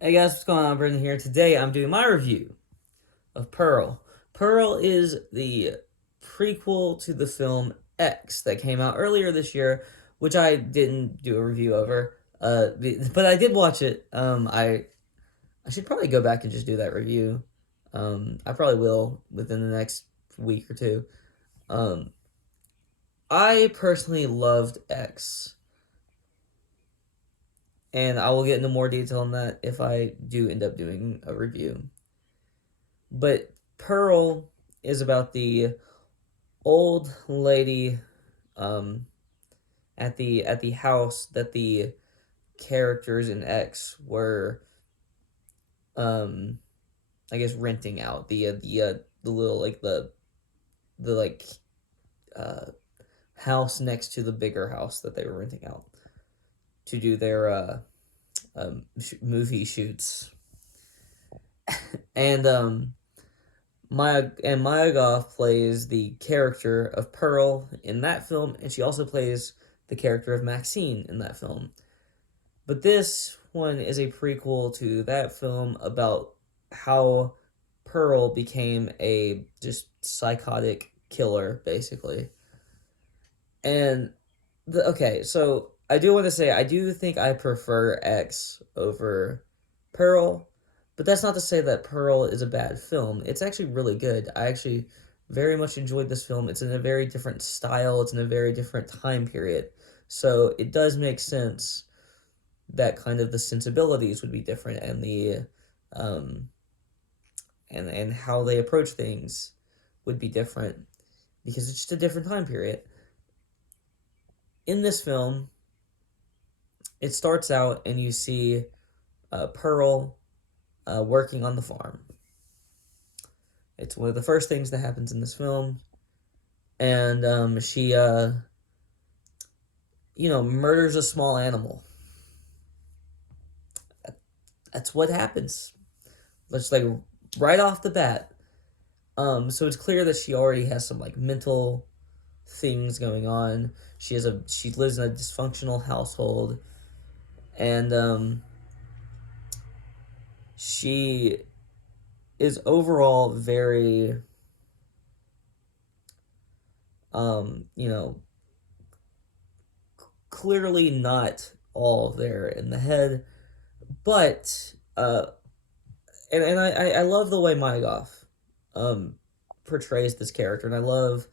Hey guys, what's going on? Brendan here. Today I'm doing my review of Pearl. Pearl is the prequel to the film X that came out earlier this year, which I didn't do a review over. But I did watch it. I should probably go back and just do that review. I probably will within the next week or two. Um, I personally loved X, and I will get into more detail on that if I do end up doing a review. But Pearl is about the old lady um, at the house that the characters in X were um, I guess renting out the little like the like uh, house next to the bigger house that they were renting out to do their movie shoots. And Mia Goth plays the character of Pearl in that film, and she also plays the character of Maxine in that film. But this one is a prequel to that film about how Pearl became a just psychotic killer, basically. And okay, so I do want to say I do think I prefer X over Pearl, but that's not to say that Pearl is a bad film. It's actually really good. I actually very much enjoyed this film. It's in a very different style, it's in a very different time period. So it does make sense that kind of the sensibilities would be different and the um and how they approach things would be different because it's just a different time period. In this film, it starts out and you see Pearl working on the farm. It's one of the first things that happens in this film, and she murders a small animal. That's what happens. Just like right off the bat. So it's clear that she already has some like mental things going on. She lives in a dysfunctional household, and she is overall very um, you know, clearly not all there in the head, but I love the way Mia Goth um portrays this character, and I love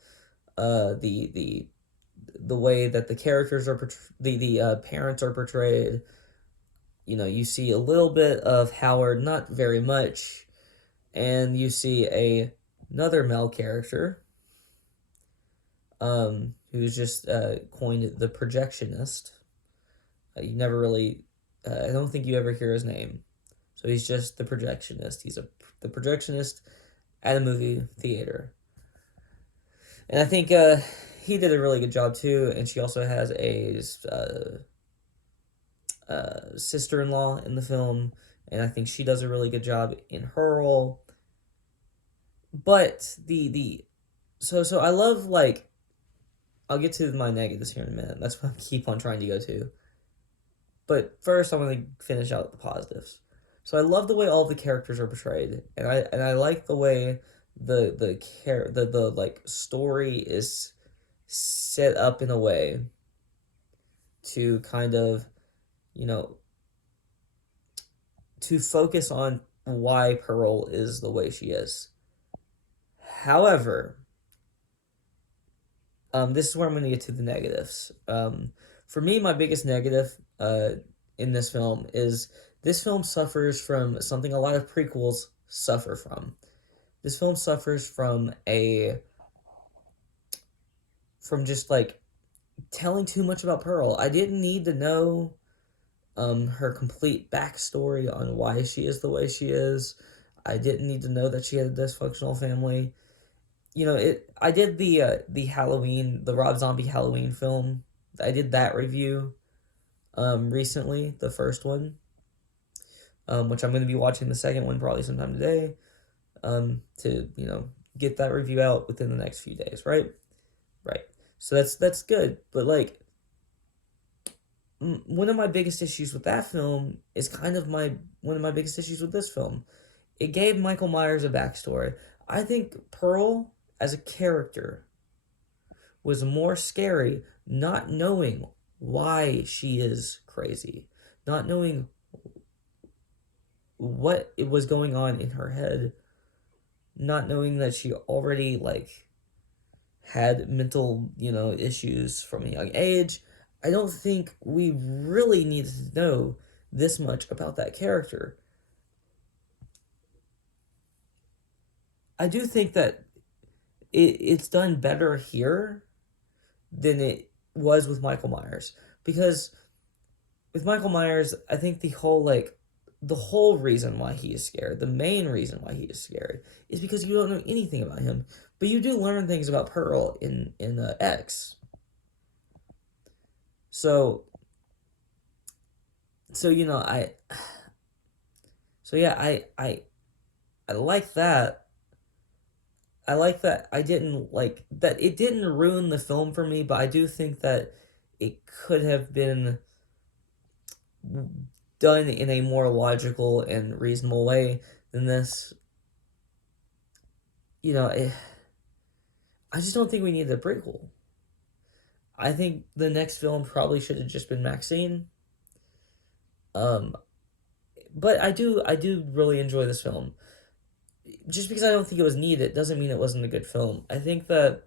the way that the characters are the parents are portrayed. You see a little bit of Howard, not very much, and you see another male character, who's just coined the projectionist. You never really, I don't think you ever hear his name, so he's just the projectionist. He's the projectionist at a movie theater, and I think he did a really good job too. And she also has a sister-in-law in the film, and I think she does a really good job in her role. But so I love, like, I'll get to my negatives here in a minute. That's what I keep on trying to go to. But first, I want to finish out the positives. So I love the way all the characters are portrayed, and I like the way the like story is set up in a way to kind of, you know, to focus on why Pearl is the way she is. However, this is where I'm going to get to the negatives. For me, my biggest negative in this film is this film suffers from something a lot of prequels suffer from. This film suffers from just like telling too much about Pearl. I didn't need to know her complete backstory on why she is the way she is. I didn't need to know that she had a dysfunctional family. I did the Halloween, the Rob Zombie Halloween film. I did that review recently, the first one, which I'm going to be watching the second one probably sometime today, to get that review out within the next few days, right? Right. So that's good, but like one of my biggest issues with that film is kind of my one of my biggest issues with this film. It gave Michael Myers a backstory. I think Pearl as a character was more scary not knowing why she is crazy, not knowing what it was going on in her head, not knowing that she already like had mental, issues from a young age. I don't think we really needed to know this much about that character. I do think that it's done better here than it was with Michael Myers, because with Michael Myers, I think the whole reason why he is scared, the main reason why he is scared, is because you don't know anything about him, but you do learn things about Pearl in X. So so you know I so yeah I like that. I like that I didn't like that it didn't ruin the film for me, but I do think that it could have been done in a more logical and reasonable way than this. You know, I just don't think we need a prequel. I think the next film probably should have just been Maxine. Um, but I do really enjoy this film. Just because I don't think it was needed doesn't mean it wasn't a good film. I think that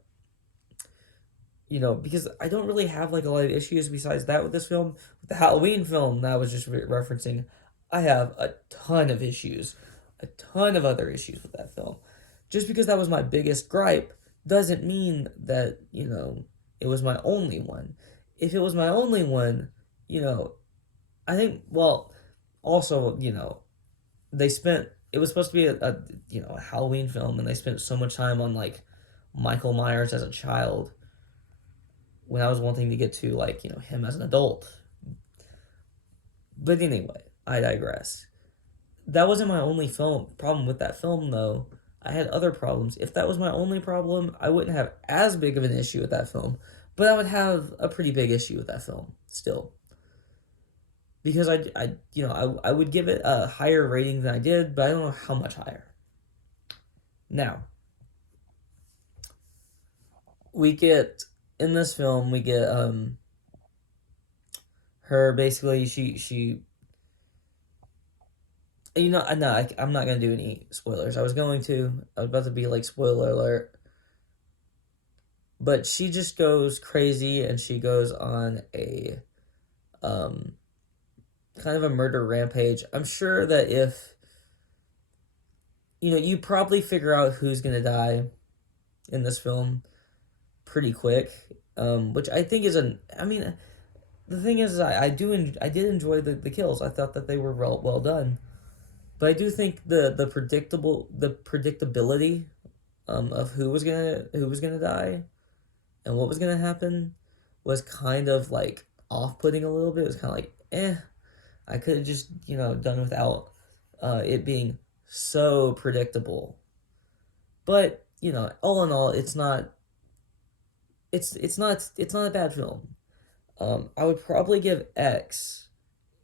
because I don't really have like a lot of issues besides that with this film. With the Halloween film that I was just referencing, I have a ton of issues, a ton of other issues with that film. Just because that was my biggest gripe doesn't mean that, it was my only one. If it was my only one, you know, I think, well, also, it was supposed to be a Halloween film, and they spent so much time on like Michael Myers as a child when I was wanting to get to like him as an adult. But anyway, I digress. That wasn't my only film problem with that film though. I had other problems. If that was my only problem, I wouldn't have as big of an issue with that film, but I would have a pretty big issue with that film still, because I would give it a higher rating than I did, but I don't know how much higher. Now, we get in this film we get her basically she no, I'm not gonna do any spoilers. I was about to be like spoiler alert, but she just goes crazy and she goes on a um kind of a murder rampage. I'm sure that if you probably figure out who's gonna die in this film pretty quick, which I think is I mean, the thing is, I did enjoy the kills. I thought that they were well done, but I do think the predictability of who was gonna die and what was gonna happen was kind of like off putting a little bit. It was kind of like I could have just done without it being so predictable. But all in all, it's not a bad film. I would probably give X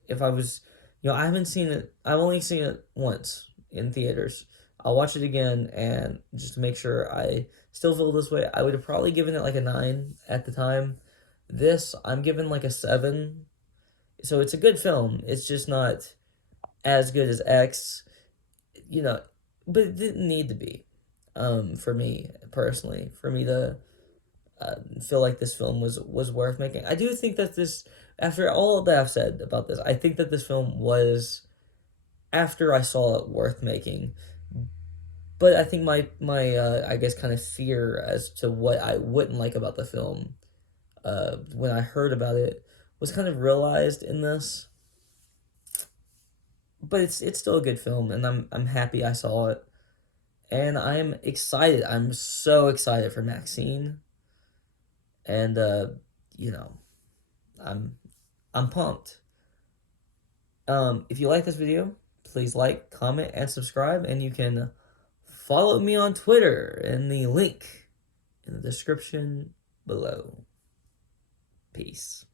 if I was, I haven't seen it. I've only seen it once in theaters. I'll watch it again and just to make sure I still feel this way. I would have probably given it like a 9 at the time. This I'm giving like a 7. So it's a good film. It's just not as good as X, you know, but it didn't need to be. For me personally, for me to feel like this film was worth making. I do think that after all that I've said about this, I think that this film was, after I saw it, worth making. But I think my I guess kind of fear as to what I wouldn't like about the film, when I heard about it, was kind of realized in this. But it's still a good film, and I'm happy I saw it, and I'm excited. I'm so excited for Maxine, and you know, I'm I'm pumped. If you like this video, please like, comment, and subscribe, and you can follow me on Twitter in the link in the description below. Peace.